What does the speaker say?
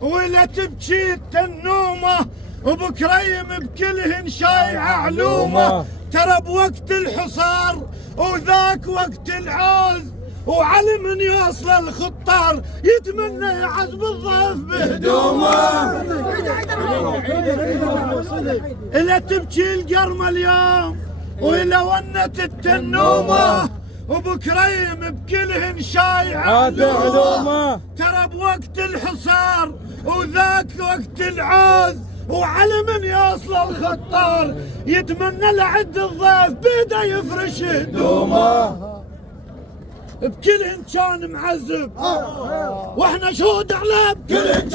ولا تبكي التنومة وبكريم بكلهن شايع علومة. ترى بوقت الحصار وذاك وقت العوز وعلي من يوصل الخطار يتمنى يعذب الضيف بهدومه. إلا تبكي القرمة اليوم وإلا ونت التنومة وبكريم بكلهن شايع علومة. ترى بوقت الحصار وذاك وقت العوز وعلى من يوصل الخطار يتمنى لعد الضيف بيده يفرش هدومه. بكلهن كان معذب واحنا شهود على بكلهن